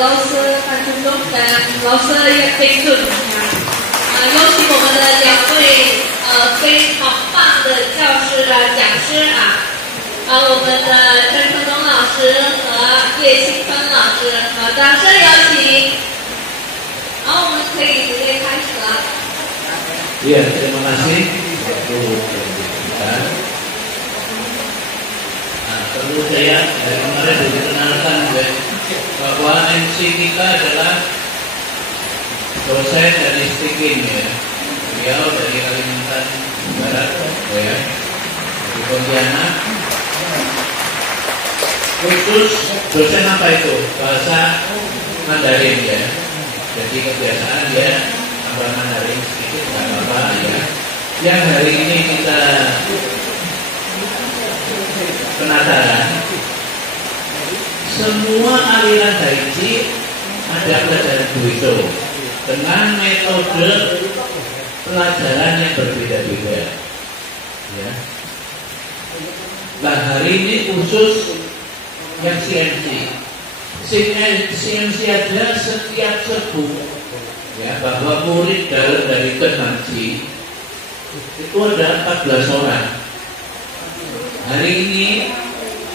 老师范春忠跟老师叶飞顺有请我们的两位非常棒的教师讲师我们的陈春忠老师和叶新芬老师掌声有请。好，我们可以直接开始了。Iya, terima kasih waktu kita. Perlu saya dari kemarin sudah dikenalkan bahwa MC kita adalah dosen dari STIKIN ya. Beliau dari Kalimantan Barat ya, di Pontianak. Khusus dosen apa itu? Bahasa Mandarin ya. Jadi kebiasaan dia tambah Mandarin sedikit nggak apa-apa ya. Yang hari ini kita penasaran, semua aliran Daichi ada pelajaran Buito dengan metode pelajaran yang berbeda-beda. Ya. Nah hari ini khusus yang CMC. CMC ada setiap serbu ya, bahwa murid dari Tenanci itu ada 14 orang. Hari ini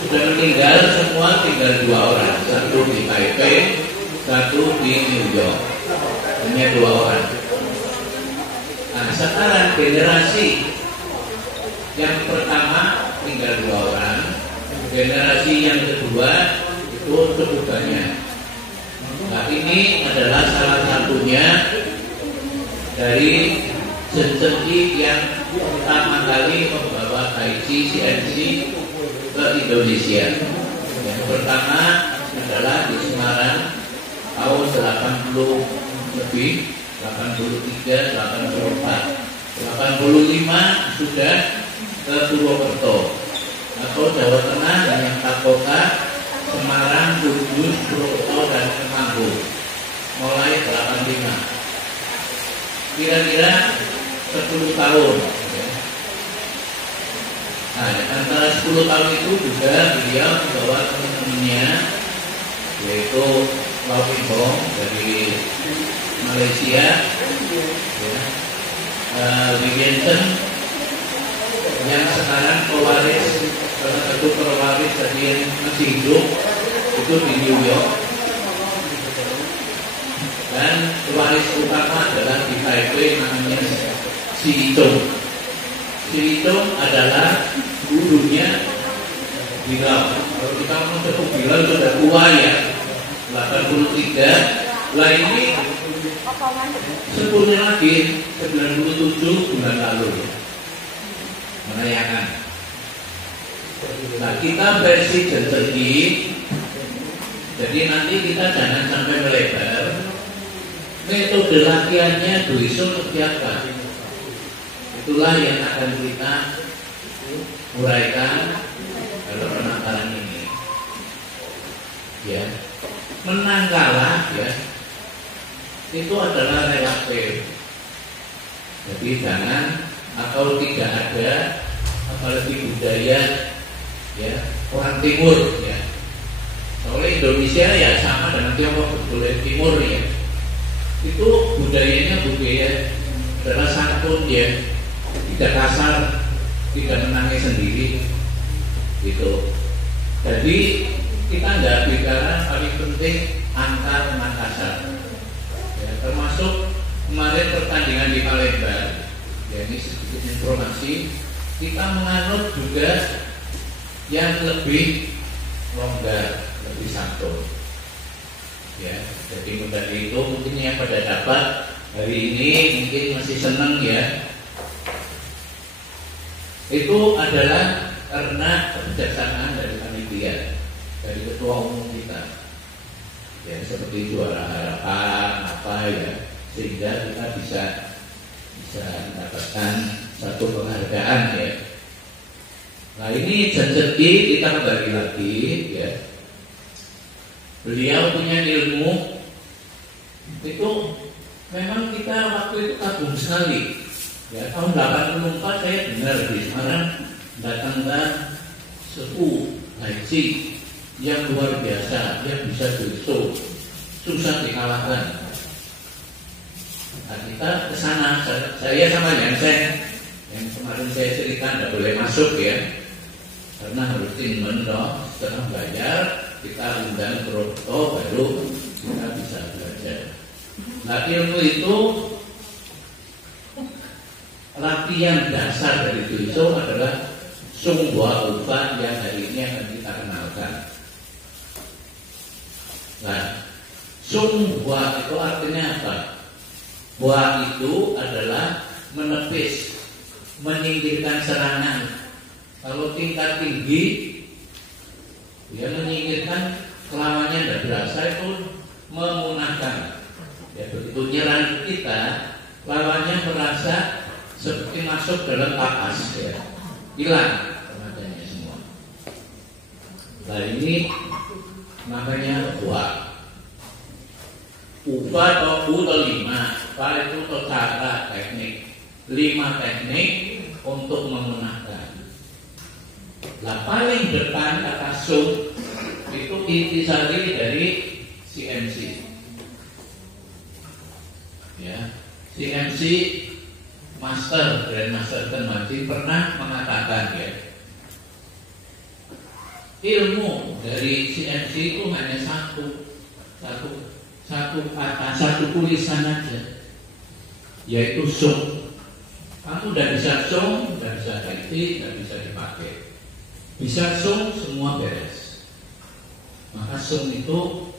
sudah meninggal semua, tinggal 2 orang, satu di Taipei, satu di New York, hanya 2 orang. Nah sekarang generasi yang pertama tinggal 2 orang, generasi yang kedua itu cukup banyak. Nah ini adalah salah satunya dari Jensenki yang pertama kali membawa Daichi CMC ke Indonesia. Yang pertama adalah di Semarang tahun 80 lebih, 83, 84, 85 sudah ke Purwokerto atau Jawa Tengah yang Kota Semarang, Kudus, Purwokerto dan Temanggung mulai 85. Kira-kira 10 tahun. Nah, antara 10 tahun itu juga beliau membawa teman-temannya, yaitu Lau Pimbong dari Malaysia, Vivienten yang sekarang pewaris, salah satu pewaris tadi yang masih hidup itu di New York, dan pewaris utama adalah di Taipei namanya Si Itung. Si Itung adalah gurunya Bilal. Kalau kita mau sebut Bilal sudah tua ya, 83. Lah ini sebutnya lagi 97 bulan lalu ya, merayakan. Nah kita versi Jensenki, jadi nanti kita jangan sampai melebar. Metode latihannya Duisun seperti apa? Itulah yang akan kita uraikan dalam penataran ini. Ya, menang kalah ya, itu adalah relatif. Jadi jangan atau tidak ada, apalagi budaya ya orang Timur ya. Soalnya Indonesia ya sama dengan Tiongkok, budaya Timur ya. Itu budayanya budaya adalah santun ya, tidak kasar, tidak menangis sendiri gitu. Jadi kita nggak bicara paling penting antar Makassar ya, termasuk kemarin pertandingan di Palembang ya, ini sedikit informasi, kita menganut juga yang lebih longgar, lebih santun ya. Jadi dari itu mungkin yang pada dapat hari ini mungkin masih senang ya. Itu adalah karena kebijaksanaan dari panitia, dari ketua umum kita ya, seperti juara harapan apa ya, sehingga kita bisa mendapatkan satu penghargaan ya. Nah ini Jensenki kita kembali lagi ya. Beliau punya ilmu itu memang kita waktu itu kagum sekali ya. Tahun 84 saya dengar di Semarang datangkan sepuh Daichi yang luar biasa, yang bisa Duisun susah dikalahkan. Nah, kita ke sana, saya sama Jansen yang kemarin saya cerita tidak boleh masuk ya, karena harus timen dong. Setelah belajar kita undang Proto baru kita bisa belajar. Nah, ilmu itu latihan dasar dari Tuiso adalah Sungwa Upa yang hari ini akan kita kenalkan. Nah, Sungwa itu artinya apa? Wa itu adalah menepis, menyingkirkan serangan. Kalau tingkat tinggi, dia menyingkirkan lawannya tidak berasa, itu memunahkan. Ya, begitu nyerang kita, lawannya merasa seperti masuk dalam kapas, ya, hilang tenaganya semua. Nah, ini namanya wa. Upa atau U atau 5. Upa itu cara teknik. 5 teknik untuk memenangkan. Nah, paling depan kata sum itu intisari dari CMC. Ya, CMC Master Grandmaster Tenmaji pernah mengatakan ya, ilmu dari CMC itu hanya satu kata, satu tulisan aja, yaitu sung. Kamu udah bisa sung, udah bisa kaiti, udah bisa dipakai. Bisa sung, semua beres. Maka sung itu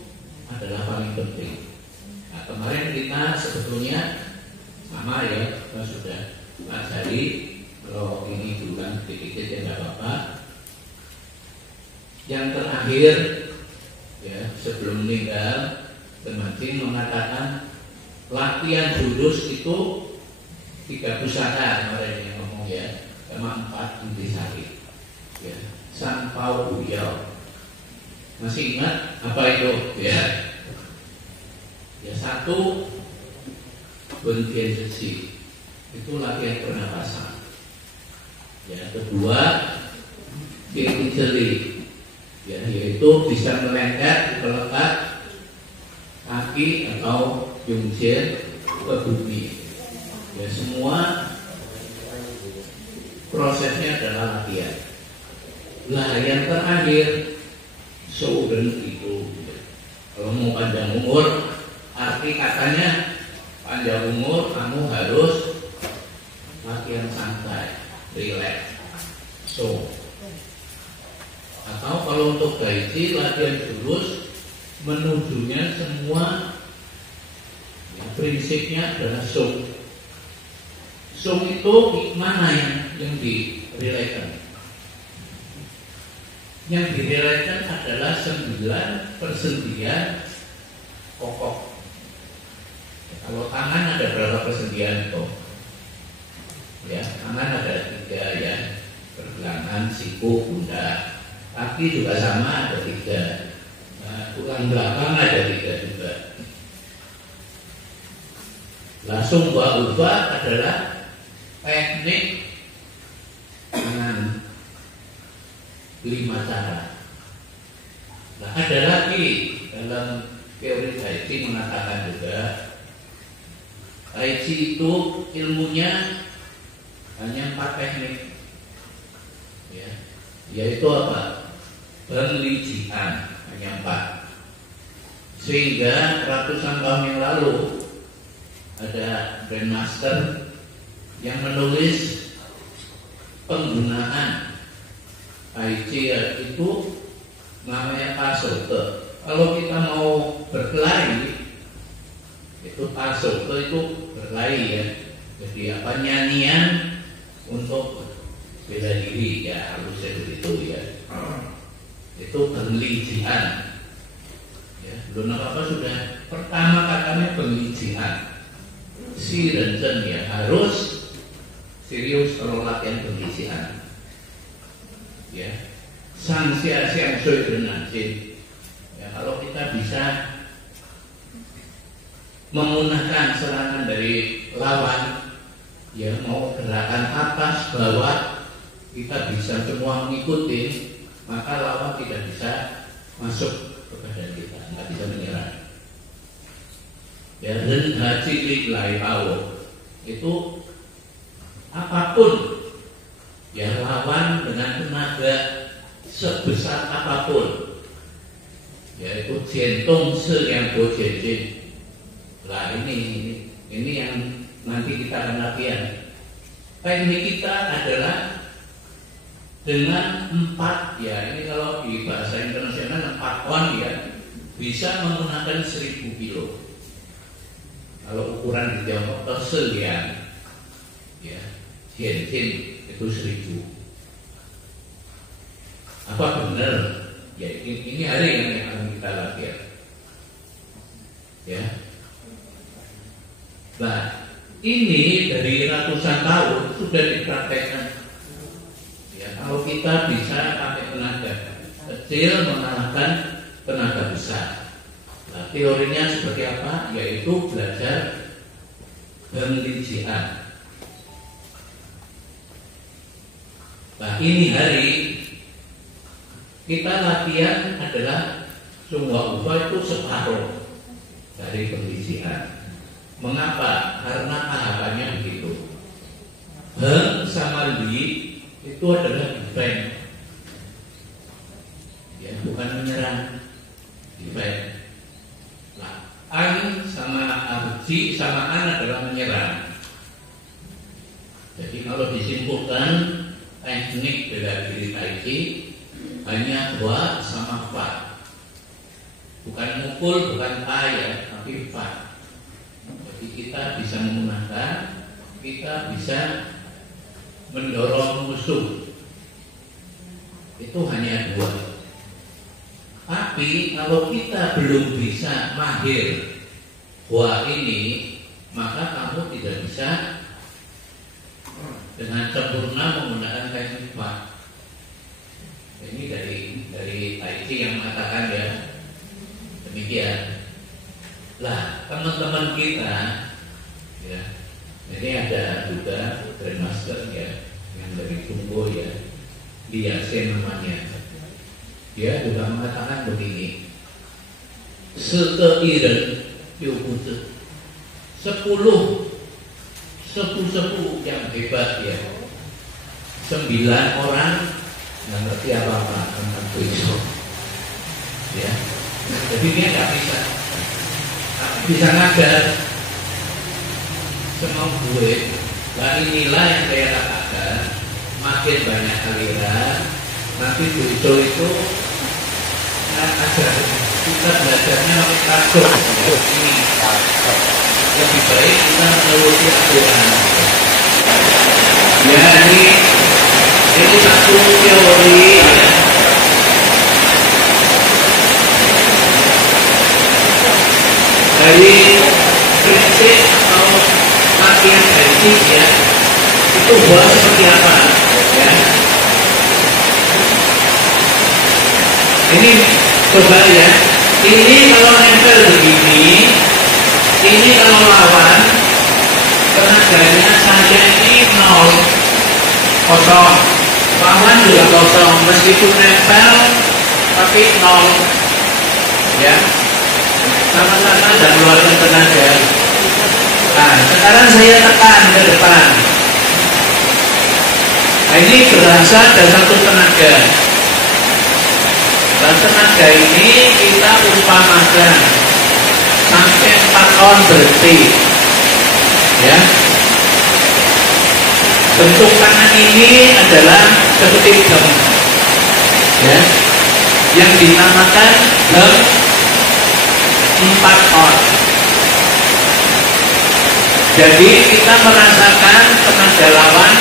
adalah paling penting. Nah, kemarin kita sebetulnya sama ya, kita sudah pelajari. Kalau ini bukan sedikit ya nggak apa-apa. Yang terakhir ya, sebelum meninggal, Tenmaji mengatakan latihan jurus itu 3 pusaka kemarin yang ngomong ya, sama 4 intisari. Ya, Sanpao Buyao. Masih ingat apa itu? Ya, 1 Buntian Sesi, itu latihan pernapasan. Ya, 2 Kiri Jeli, ya, yaitu bisa melengket, melekat kaki atau jungkir ke bumi. Ya, semua prosesnya adalah latihan. Nah, yang terakhir Souden itu ya. Kalau mau panjang umur, arti katanya panjang umur kamu harus latihan santai, relax. Atau kalau untuk gaiji, latihan jurus menujunya semua ya, prinsipnya adalah sung. Sung itu mana yang direlakan? Yang direlakan adalah 9 persendian pokok. Kalau tangan ada berapa persendian itu? Ya, tangan ada 3 ya, pergelangan, siku, pundak. Kaki juga sama ada 3. Tulang belakang ada 3 juga. Langsung ubah adalah teknik dengan 5 cara. Nah, ada lagi dalam teori Tai Chi mengatakan juga Tai Chi itu ilmunya hanya 4 teknik. Ya, yaitu apa? Penglijian. Hanya 4. Sehingga ratusan tahun yang lalu ada Grandmaster yang menulis penggunaan Tai Chi itu namanya Tasoke. Kalau kita mau berkelahi, itu Tasoke itu berkelahi ya. Jadi apa, nyanyian untuk bela diri ya, harusnya begitu ya. Itu penglijian. Ya, belum apa sudah pertama katanya penglijian. Si Renzen ya harus serius kalau latihan penglijian. Ya, sang siang soi renanjin. Ya, kalau kita bisa memunahkan serangan dari lawan, ya mau gerakan atas bawah kita bisa semua mengikuti, maka lawan tidak bisa masuk ke badan kita, nggak bisa menyerang. ya, rendah cilik lai tahu itu apapun ya, lawan dengan tenaga sebesar apapun, yaitu jantung yang bojeje. Lah ini yang nanti kita akan latihan. Teknik kita adalah dengan 4 ya, ini kalau di bahasa internasional 4 on ya, bisa menggunakan 1000 kilo. Kalau ukuran di Tiongkok tersel ya, Tianjin itu 1000. Apa benar? Ya ini hari yang akan kita latihan. Ya. Nah, ini dari ratusan tahun sudah dipraktekkan. Ya, kalau kita bisa pakai tenaga kecil mengalahkan tenaga besar. Nah, teorinya seperti apa? Yaitu belajar penelitian. Nah, ini hari kita latihan adalah sungguh upah itu separuh dari penelitian. Mengapa? Karena tahapannya begitu. Heng sama Li itu adalah defense, ya, bukan menyerang, defense. Nah, An sama Arji sama An adalah menyerang. Jadi kalau disimpulkan teknik bela diri Tai Chi hanya 2 sama 4, bukan mukul, bukan ya, tapi 4. Jadi kita bisa menggunakan, kita bisa mendorong musuh. Itu hanya 2. Tapi kalau kita belum bisa mahir Hua ini, maka kamu tidak bisa dengan sempurna menggunakan teknik Hua. Ini dari Tai Chi yang mengatakan ya demikian. Lah, teman-teman kita ya, ini ada juga Grandmaster ya, yang dari Tunggu ya, Liasen namanya. Dia juga mengatakan begini, sekeiren diukur 10 sepuh-sepuh yang hebat ya, 9 orang nggak ngerti apa-apa tentang itu ya, jadi dia nggak bisa ngajar semau gue. Nah, inilah yang saya katakan, makin banyak aliran nanti Buiso itu agar kita belajarnya lebih tasuk ini. Lebih baik kita menelusi aturan ya. Ini satu teori ya. Dari prinsip atau latihan basic ya, itu buat seperti apa ya. Ini coba ya, ini kalau nempel begini, ini kalau lawan tenaganya saja ini 0, kosong, lawan juga kosong, meskipun nempel tapi 0 ya, sama-sama dan keluarkan tenaga. Nah, sekarang saya tekan ke depan. Nah, ini berasa ada satu tenaga. Dan tenaga ini kita umpamakan sampai 4 on berhenti ya. Bentuk tangan ini adalah seperti gem ya, yang dinamakan gem 4 on. Jadi kita merasakan tenaga lawan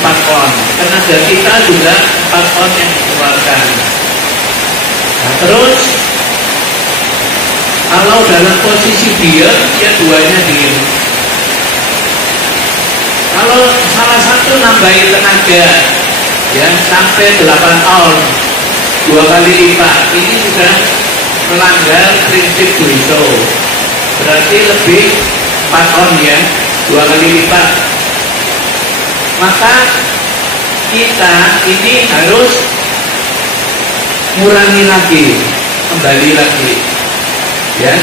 4 on, tenaga kita juga 4 on yang dikeluarkan. Nah, terus kalau dalam posisi diam, ya duanya diam. Kalau salah satu nambahin tenaga ya sampai 8 on, 2 kali lipat, ini sudah melanggar prinsip Buiso. Berarti lebih 4 on ya, 2 kali lipat. Maka kita ini harus ngurangi lagi, kembali lagi ya.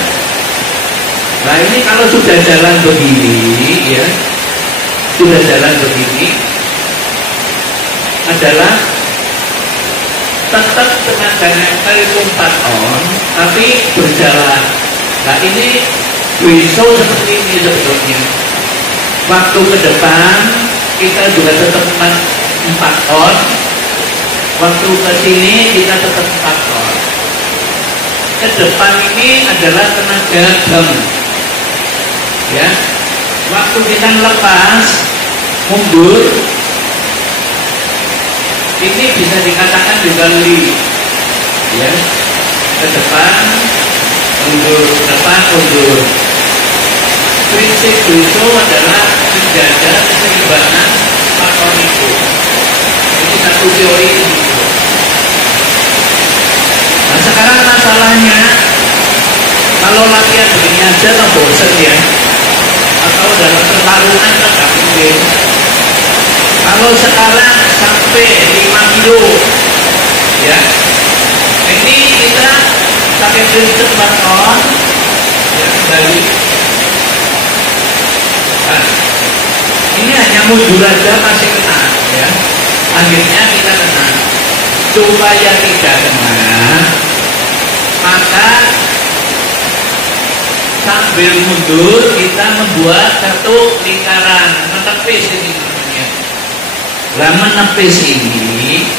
Nah ini kalau sudah jalan begini ya, sudah jalan begini adalah tetap tenaga nempel itu 4 on tapi berjalan. Nah ini besok seperti ini sebetulnya. Waktu ke depan kita juga tetap 4 on. Waktu ke sini kita tetap 4 on. Ke depan ini adalah tenaga gem. Ya, waktu kita lepas mundur, ini bisa dikatakan juga li. Ya, ke depan mundur, ke depan mundur. Prinsip itu adalah menjaga keseimbangan faktor itu. Ini satu teori itu. Nah sekarang masalahnya, kalau latihan begini aja tak bosan ya, atau dalam pertarungan tak mungkin. Kalau sekarang sampai 5 kilo, ya, ini kita pakai prinsip baton, ya, dari. Nah, ini hanya mundur aja masih kena, ya. Akhirnya kita kena. Supaya tidak kena, maka sambil mundur kita membuat satu lingkaran menepis ini namanya. Nah menepis ini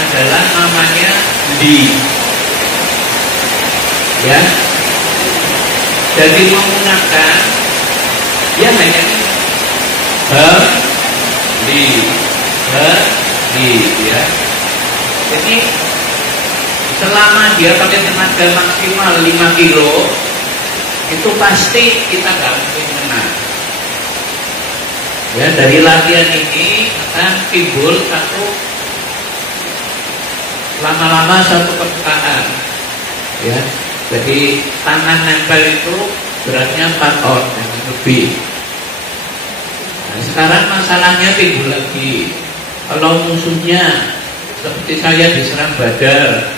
adalah namanya li. Ya, jadi menggunakan dia hanya li, ya. Jadi selama dia pakai tenaga maksimal 5 kilo, itu pasti kita nggak mungkin menang. Ya, dari latihan ini akan timbul lama-lama satu pertukaan. Ya, jadi tangan nempel itu beratnya 4 on lebih. Nah, sekarang masalahnya timbul lagi. Kalau musuhnya seperti saya diserang Badar,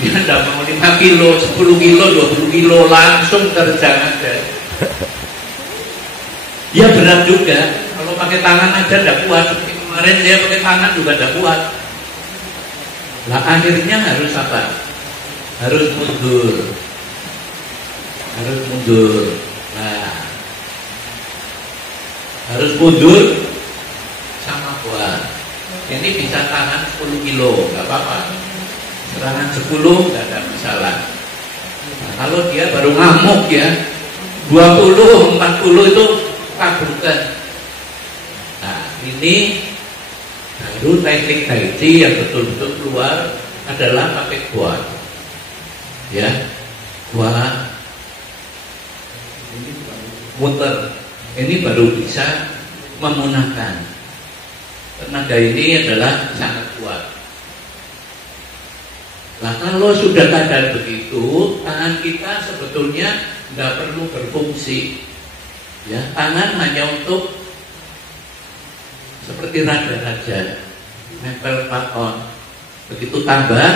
dia tidak mau 5 kilo, 10 kilo, 20 kilo langsung terjang aja. Ya berat juga. Kalau pakai tangan aja tidak kuat. Seperti kemarin dia pakai tangan juga tidak kuat. Nah akhirnya harus apa? Harus mundur. Harus mundur. Nah, harus mundur sama kuat. Ini bisa tahan 10 kilo, nggak apa-apa. Serangan 10 nggak ada masalah. Nah, kalau dia baru ngamuk ya, 20, 40 itu kabulkan. Nah, ini baru teknik Tai Chi yang betul-betul keluar adalah pakai kuat. Ya, kuat. Muter. Ini baru bisa memunahkan. Tenaga ini adalah sangat kuat. Nah kalau sudah sadar begitu, tangan kita sebetulnya nggak perlu berfungsi. Ya, tangan hanya untuk seperti raja-raja, nempel paton. Begitu tambah,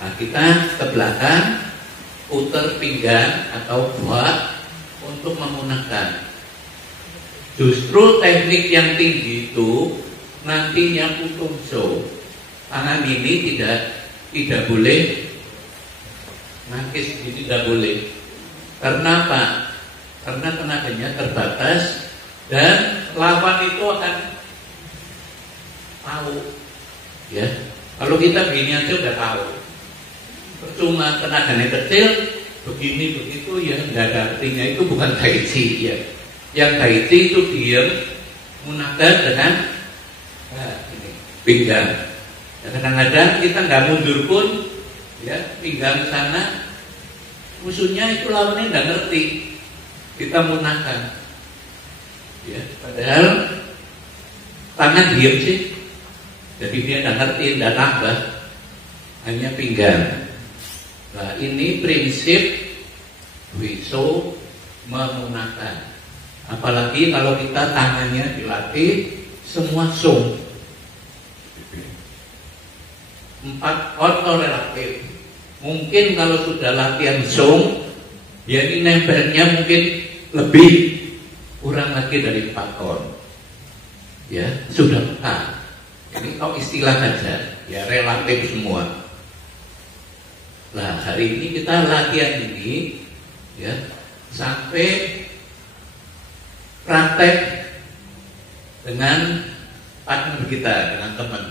nah kita ke belakang, putar pinggang atau buat untuk memunahkan. Justru teknik yang tinggi itu nantinya putung so. Tangan ini tidak boleh nangkis, ini tidak boleh. Karena apa? Karena tenaganya terbatas dan lawan itu akan tahu. Ya, kalau kita begini aja udah tahu. Percuma tenaganya kecil, begini begitu ya nggak ada artinya. Itu bukan Tai Chi ya. Yang Tai Chi itu diam, munahkan dengan pinggang. Kadang-kadang kita nggak mundur pun, ya pinggang sana, musuhnya itu lawannya nggak ngerti. Kita munahkan, ya padahal tangan diam sih, jadi dia nggak ngerti, nggak nambah, hanya pinggang. Nah ini prinsip Wiso memunahkan. Apalagi kalau kita tangannya dilatih semua sung. 4 on relatif. Mungkin kalau sudah latihan sung dia ini nempelnya mungkin lebih kurang lagi dari 4 on. Ya, sudah peka. Ini kau istilah saja, ya relatif semua. Nah, hari ini kita latihan ini, ya, sampai praktek dengan partner kita, dengan teman.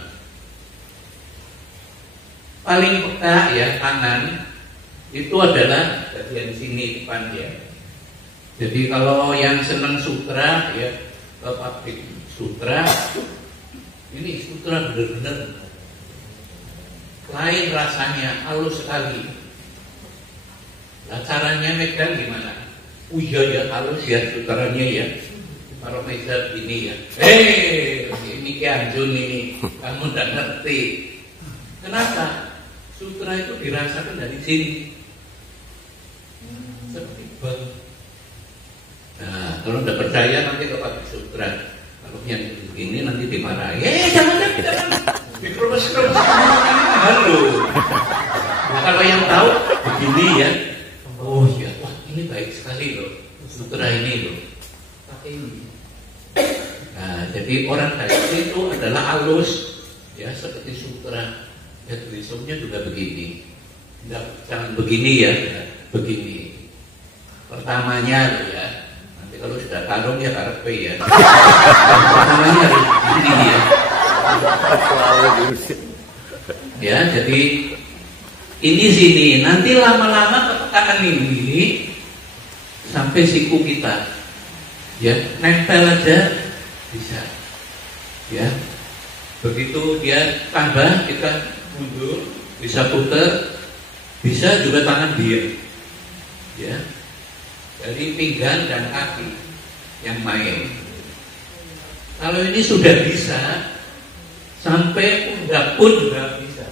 Paling peka ya kanan itu adalah bagian sini depan ya. Jadi kalau yang senang sutra ya ke pabrik sutra, ini sutra benar-benar lain rasanya, halus sekali. Nah, caranya megang gimana? Iya ya halus ya sutranya ya. Kalau meja ini ya, ini Kianjun ini, kamu tidak ngerti. Kenapa? Sutra itu dirasakan dari sini. Seperti bang. Nah, kalau tidak percaya nanti ke Pak Sutra. Kalau yang begini nanti dimarahi. Jangan. Dikerbes-kerbes. Halo. Nah, kalau yang tahu begini ya. Oh ya, wah ini baik sekali loh. Sutra ini loh. Pakai ini. Nah, jadi orang Taisi itu adalah halus, ya seperti sutra. Ya tulisannya juga begini. Jangan begini ya, begini. Pertamanya ya. Nanti kalau sudah tarung ya karepe ya. Pertamanya harus begini ya. Ya, jadi ini sini. Nanti lama-lama ketekan ini sampai siku kita. Ya, nempel aja bisa. Ya. Begitu dia tambah kita mundur, bisa putar, bisa juga tangan dia. Ya. Dari pinggang dan kaki yang main. Kalau ini sudah bisa sampai pundak pun juga bisa.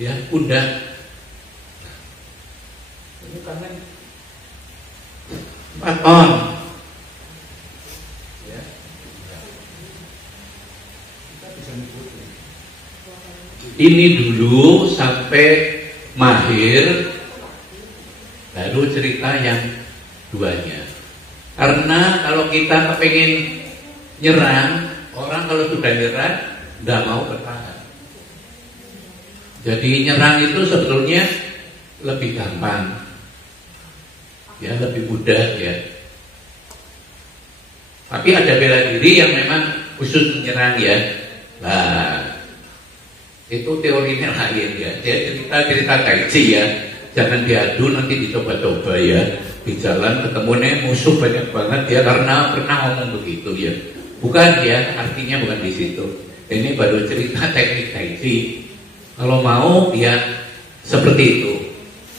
Ya, pundak. Ini tangan 4 on. Ini dulu sampai mahir, baru cerita yang duanya. Karena kalau kita pengen nyerang, orang kalau sudah nyerang nggak mau bertahan. Jadi nyerang itu sebetulnya lebih gampang, ya lebih mudah ya. Tapi ada bela diri yang memang khusus menyerang ya. Nah, itu teorinya lain ya. Dia cerita Taiji ya. Jangan diadu, nanti dicoba-coba ya. Di jalan ketemunya musuh banyak banget ya, karena pernah ngomong begitu ya. Bukan ya, artinya bukan di situ. Ini baru cerita teknik Taiji. Kalau mau ya seperti itu.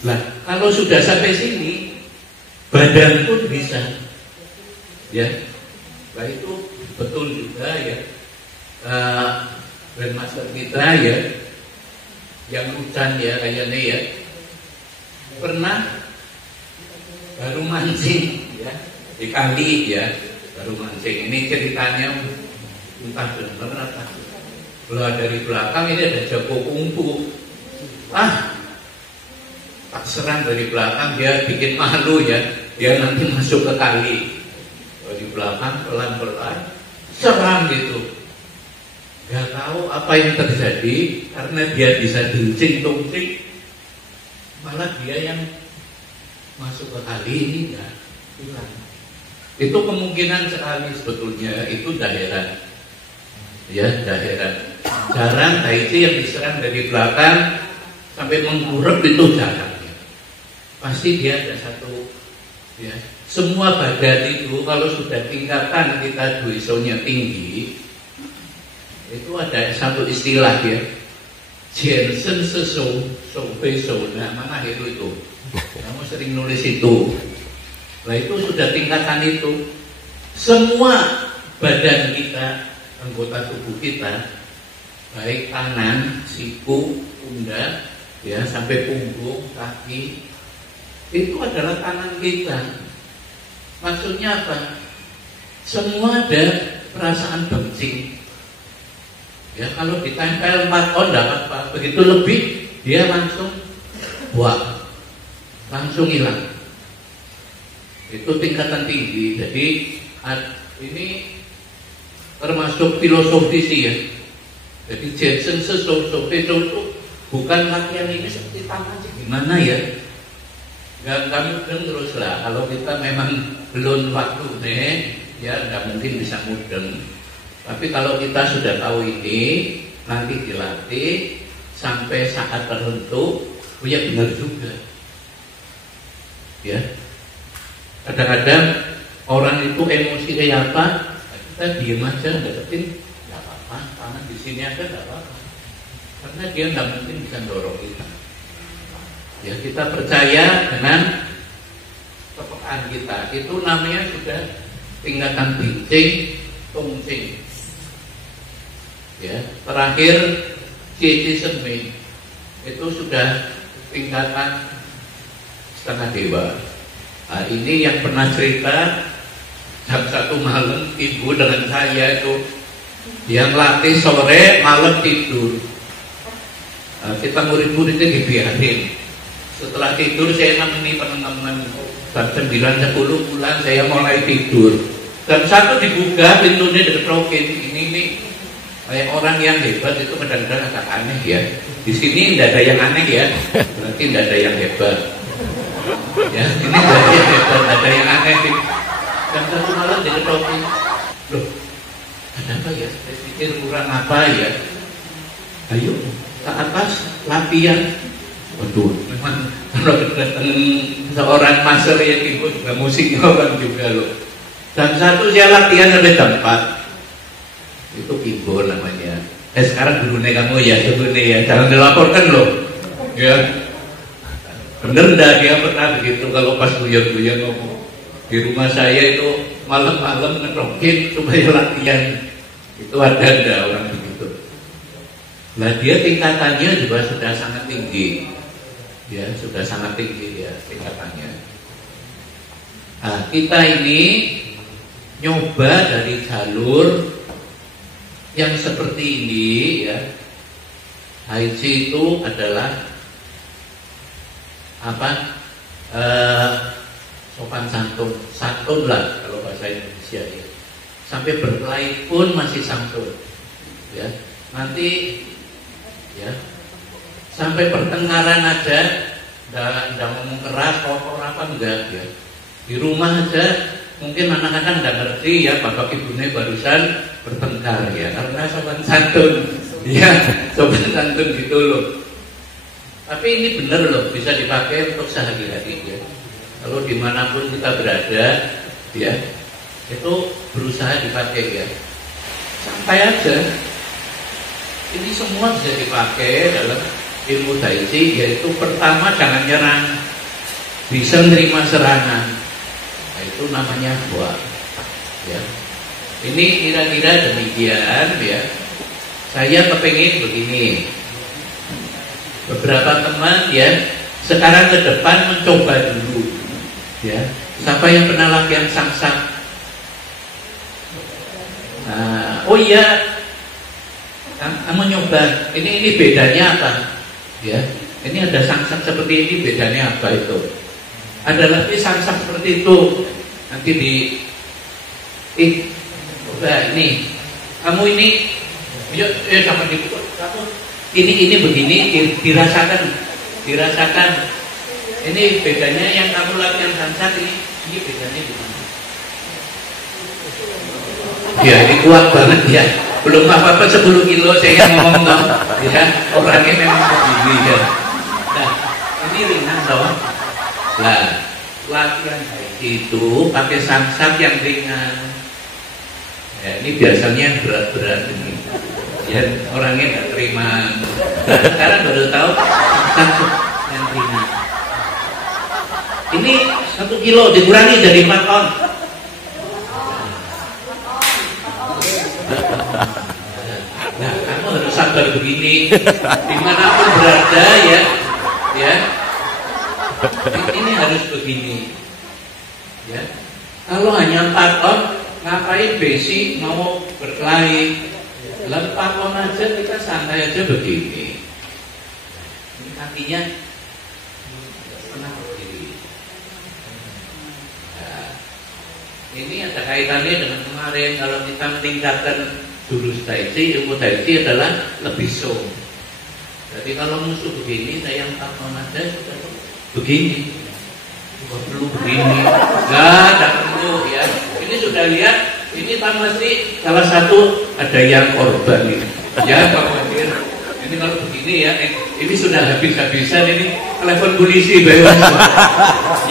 Nah, kalau sudah sampai sini, badan pun bisa. Ya. Nah, itu betul juga ya. Grandmaster kita ya, yang hujan ya kayaknya ya, pernah baru mancing ya di kali ya, baru mancing. Ini ceritanya entah benar atau belah dari belakang ini ada jago kungfu. Tak serang dari belakang, dia bikin malu ya, dia nanti masuk ke kali. Dari belakang pelan-pelan serang gitu. Gak tahu apa yang terjadi, karena dia bisa dincing-tungcing, malah dia yang masuk ke kali ini gak hilang. Itu kemungkinan sekali sebetulnya, itu daerah. Ya, daerah. Jarang Taiji yang diserang dari belakang sampai mengkurep itu jarang. Pasti dia ada satu. Ya, semua badan itu kalau sudah tingkatan kita duisonya tinggi, itu ada satu istilah ya, Jensen sesou, sou, nah mana itu? Kamu sering nulis itu. Nah itu sudah tingkatan itu. Semua badan kita, anggota tubuh kita, baik tangan, siku, pundak, ya sampai punggung, kaki, itu adalah tangan kita. Maksudnya apa? Semua ada perasaan benci. Ya kalau ditempel 4 on enggak apa, begitu lebih dia langsung buang, langsung hilang. Itu tingkatan tinggi. Jadi ini termasuk filosofi sih ya. Jadi Jensen sesuatu itu bukan latihan ini seperti tangan sih, gimana ya? Gak mudeng terus lah. Kalau kita memang belum waktu nih, ya nggak mungkin bisa mudeng. Tapi kalau kita sudah tahu ini, nanti dilatih sampai saat tertentu, oh ya benar juga. Ya, kadang-kadang orang itu emosi kayak apa, kita diem aja, deketin, nggak apa-apa. Tangan di sini aja nggak apa-apa, karena dia nggak mungkin bisa dorong kita. Ya, kita percaya dengan kepekaan kita. Itu namanya sudah tingkatan bincing, tungcing. Ya, terakhir Cicisemi itu sudah tingkatan setengah dewa. Nah, ini yang pernah cerita jam 1 malam ibu dengan saya itu yang latih sore malam tidur. Nah, kita murid-muridnya dibiarin. Setelah tidur saya nemeni teman-teman. Jam 9-10 bulan saya mulai tidur. Jam 1 dibuka pintunya dikerokin. Ini kayak orang yang hebat itu kadang-kadang agak aneh ya. Di sini tidak ada yang aneh ya. Berarti tidak ada yang hebat. Ya, ini tidak ada yang hebat, tidak ada yang aneh. Jam 1 malam dikerokin. Loh, ada apa ya? Saya pikir kurang apa ya? Ayo ke atas latihan. Waduh, memang kalau datang seorang master yang ikut juga musiknya orang juga loh. Jam 1 saya latihan sampai jam 4. Itu Kimbo namanya. Sekarang gurunya kamu ya, sebenarnya ya, jangan dilaporkan loh. Ya, bener enggak dia pernah begitu kalau pas guyon-guyon ngomong. Di rumah saya itu malam-malam ngerokin supaya latihan. Itu ada enggak orang begitu. Nah dia tingkatannya juga sudah sangat tinggi. Ya, sudah sangat tinggi ya tingkatannya. Nah, kita ini nyoba dari jalur yang seperti ini ya. Haiji itu adalah apa? Sopan santun lah kalau bahasa Indonesia ya. Sampai berkelahi pun masih santun. Ya, nanti ya. Sampai pertengkaran aja, nggak ngomong keras, kotor apa enggak ya. Di rumah aja, mungkin anak-anak nggak ngerti ya, bapak ibunya barusan bertengkar ya, karena sopan santun, ya, sopan santun gitu loh. Tapi ini benar loh, bisa dipakai untuk sehari-hari ya. Kalau dimanapun kita berada, ya, itu berusaha dipakai ya. Sampai aja, ini semua bisa dipakai dalam ilmu Taiji, yaitu pertama jangan nyerang, bisa menerima serangan. Nah, itu namanya buah. Ya. Ini kira-kira demikian ya. Saya kepengin begini. Beberapa teman ya, sekarang ke depan mencoba dulu. Ya. Siapa yang pernah latihan samsak? Nah, oh iya, kamu nyoba. Ini bedanya apa? Ya, ini ada samsak seperti ini, bedanya apa itu? Ada lagi samsak seperti itu. Nanti coba ini. Kamu ini, yuk sama di kamu. Ini begini, dirasakan. Ini bedanya yang kamu latihan samsak ini bedanya gimana? Ya, ini kuat banget ya. Belum apa-apa 10 kilo saya ngomong ya, orangnya memang begini ya. Nah, ini ringan dong. Nah, latihan itu pakai samsak yang ringan. Ya, ini biasanya yang berat-berat ini. Ya, orangnya nggak terima. Sekarang baru tahu samsak yang ringan. Ini 1 kilo dikurangi jadi 4 ton. Nah, kamu harus sabar begini, dimanapun berada ya, ini harus begini, ya. Kalau hanya 4 ton, ngapain besi mau berkelahi? 4 ton aja kita santai aja begini. Ini kakinya setengah berdiri. Nah, Ini ada kaitannya dengan kemarin kalau kita meningkatkan jurus tai chi, ilmu tai chi adalah lebih show. Jadi kalau musuh begini, saya yang tak mau ada begini, nggak perlu begini, nggak perlu ya. Ini sudah lihat, ini mesti salah satu ada yang korban ini. Ya khawatir. Ini kalau begini ya, ini sudah habis-habisan ini telepon polisi bebas.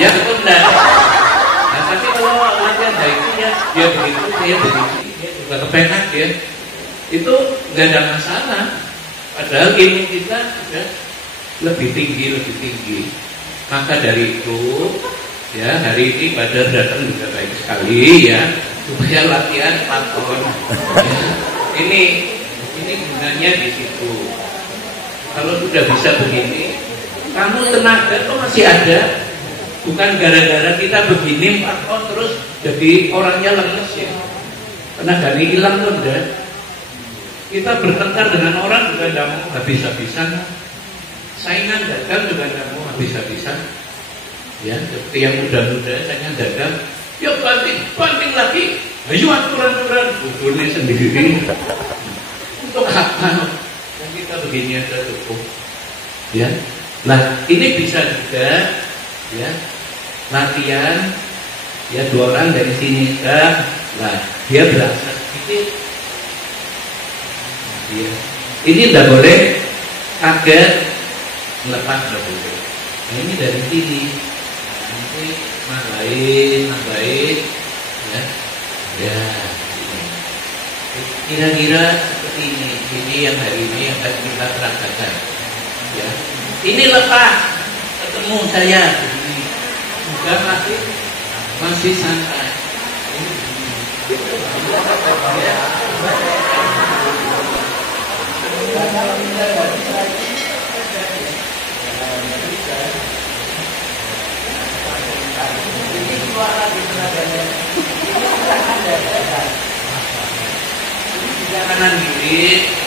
Ya betul enggak? Nah, tapi kalau latihan itu ya, dia begitu, dia begitu, dia juga kepenak ya. Itu nggak ada masalah. Padahal ilmu kita sudah lebih tinggi. Maka dari itu, ya hari ini Badar datang juga baik sekali ya, supaya latihan paton. Ya. Ini gunanya di situ. Kalau sudah bisa begini, kamu tenaga tuh masih ada. Bukan gara-gara kita begini 4 tahun terus jadi orangnya lemes ya. Tenaga ini hilang tuh enggak. Kita bertengkar dengan orang juga tidak mau habis-habisan. Saingan dagang juga tidak mau habis-habisan. Ya, seperti yang muda-muda saingan dagang, yuk banting lagi. Ayo aturan-aturan, bukunya sendiri. Untuk apa? Kita begini aja cukup, ya. Nah ini bisa juga, ya, latihan, ya 2 orang dari sini ke, nah dia berasa sedikit, ya. Ini tidak boleh kaget, melepas tidak boleh. Nah ini dari sini, nah, nanti nambahin, ya. Kira-kira seperti ini yang hari ini yang akan kita peragakan. Ya. Ini lepas ketemu saya begini, juga masih santai. Kanan kiri.